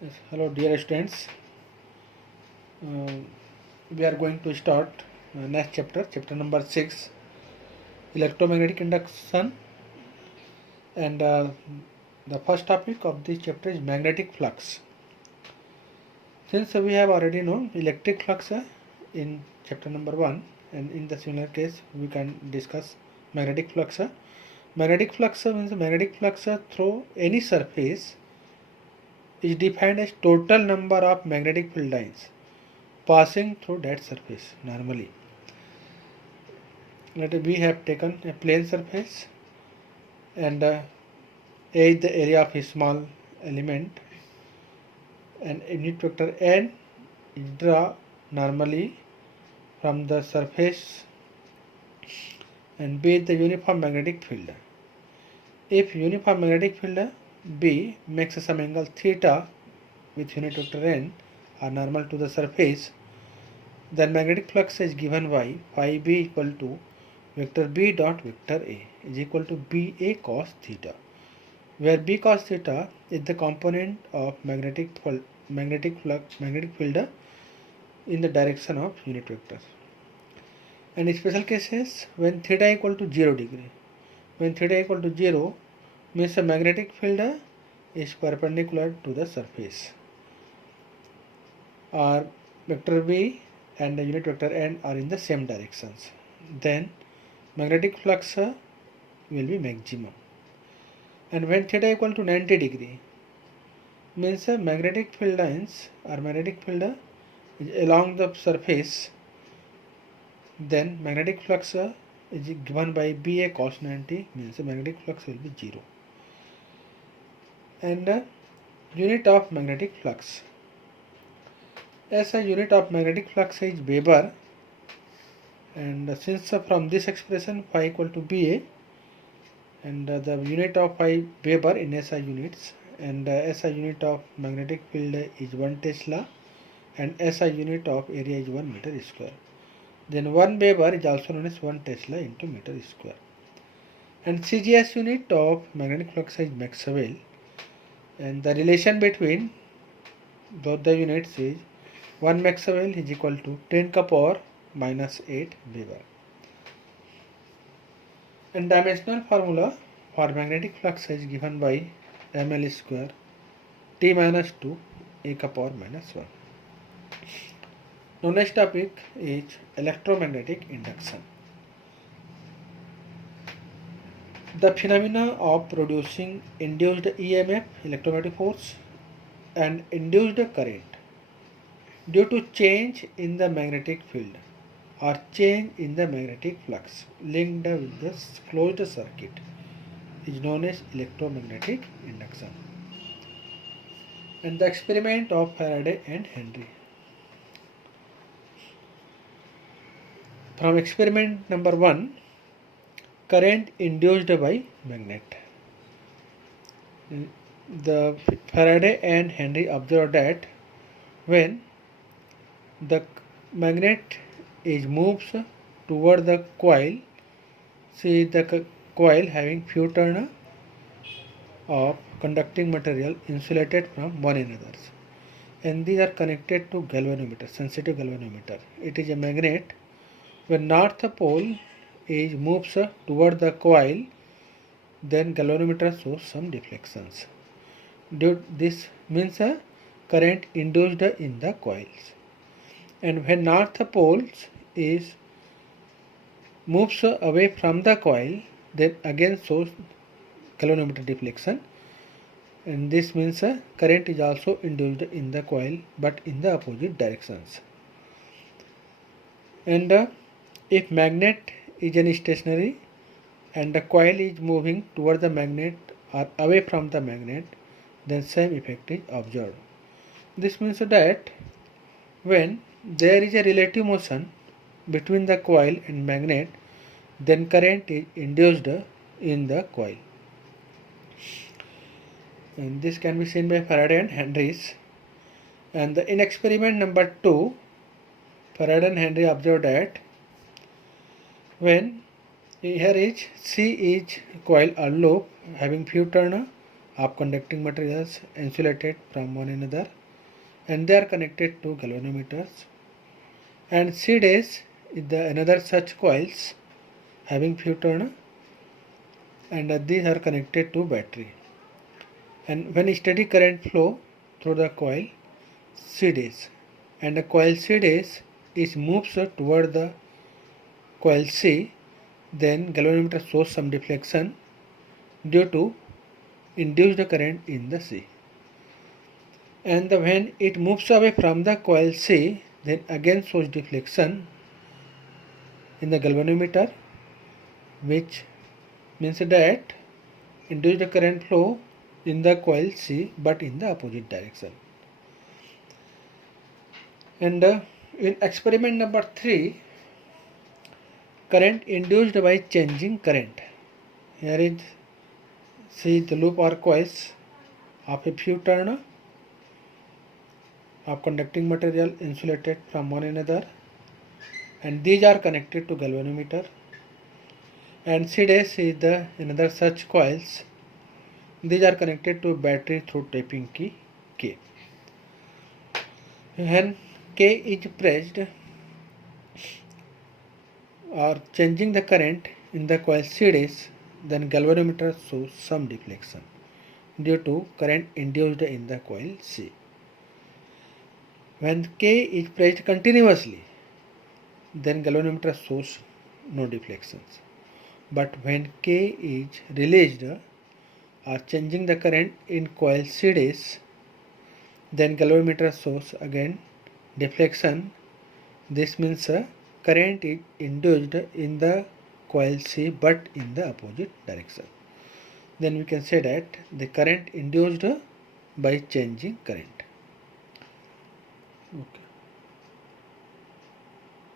Yes, hello dear students. We are going to start next chapter number 6, electromagnetic induction, and the first topic of this chapter is magnetic flux. Since we have already known electric flux in chapter number 1, and in the similar case we can discuss magnetic flux. Magnetic flux means magnetic flux through any surface is defined as total number of magnetic field lines passing through that surface normally. Let we have taken a plane surface and A is the area of a small element, and unit vector n is drawn normally from the surface, and B is the uniform magnetic field. If uniform magnetic field B makes some angle theta with unit vector n are normal to the surface, then magnetic flux is given by phi B equal to vector B dot vector A is equal to BA cos theta, where B cos theta is the component of magnetic field in the direction of unit vector. And in special cases, when theta equal to 0 degree, when theta equal to 0 means the magnetic field is perpendicular to the surface, or vector B and the unit vector n are in the same directions, then magnetic flux will be maximum. And when theta equal to 90 degree means magnetic field lines or magnetic field is along the surface, then magnetic flux is given by BA cos 90 means magnetic flux will be 0. And unit of magnetic flux, as a unit of magnetic flux is Weber, and since from this expression phi equal to BA, and the unit of phi Weber in SI units, and SI unit of magnetic field is 1 Tesla, and SI unit of area is 1 meter square. Then 1 Weber is also known as 1 Tesla into meter square. And CGS unit of magnetic flux is Maxwell, and the relation between both the units is 1 Maxwell is equal to 10 to the power minus 8 Weber. And dimensional formula for magnetic flux is given by ml square T minus 2 a to the power minus 1. Now next topic is electromagnetic induction. The phenomena of producing induced EMF, electromagnetic force, and induced current due to change in the magnetic field or change in the magnetic flux linked with the closed circuit is known as electromagnetic induction. And the experiment of Faraday and Henry. From experiment number 1, current induced by magnet. The Faraday and Henry observed that when the magnet is moves toward the coil, see the coil having few turns of conducting material insulated from one another, and these are connected to galvanometer, sensitive galvanometer. It is a magnet. When north pole is moves toward the coil, then galvanometer shows some deflections. This means a current induced in the coils. And when north pole is moves away from the coil, then again shows galvanometer deflection, and this means a current is also induced in the coil but in the opposite directions. And if magnet is an stationary and the coil is moving toward the magnet or away from the magnet, then same effect is observed. This means that when there is a relative motion between the coil and magnet, then current is induced in the coil. And this can be seen by Faraday and Henry's. And in experiment number 2, Faraday and Henry observed that when here is C is coil or loop having few turn of conducting materials insulated from one another, and they are connected to galvanometers. And C dash is the another such coils having few turn, and these are connected to battery. And when steady current flow through the coil C dash, and the coil C dash is moves toward the coil C, then galvanometer shows some deflection due to induced current in the C. And when it moves away from the coil C, then again shows deflection in the galvanometer, which means that induced current flow in the coil C but in the opposite direction. And in experiment number 3, current induced by changing current. Here is see the loop or coils of a few turn of conducting material insulated from one another, and these are connected to galvanometer. And C dash is the another such coils. These are connected to battery through tapping key K. When K is pressed or changing the current in the coil C dash, then galvanometer shows some deflection due to current induced in the coil C. When K is pressed continuously, then galvanometer shows no deflections. But when K is released or changing the current in coil C dash, then galvanometer shows again deflection. This means current is induced in the coil C but in the opposite direction. Then we can say that the current induced by changing current. Okay.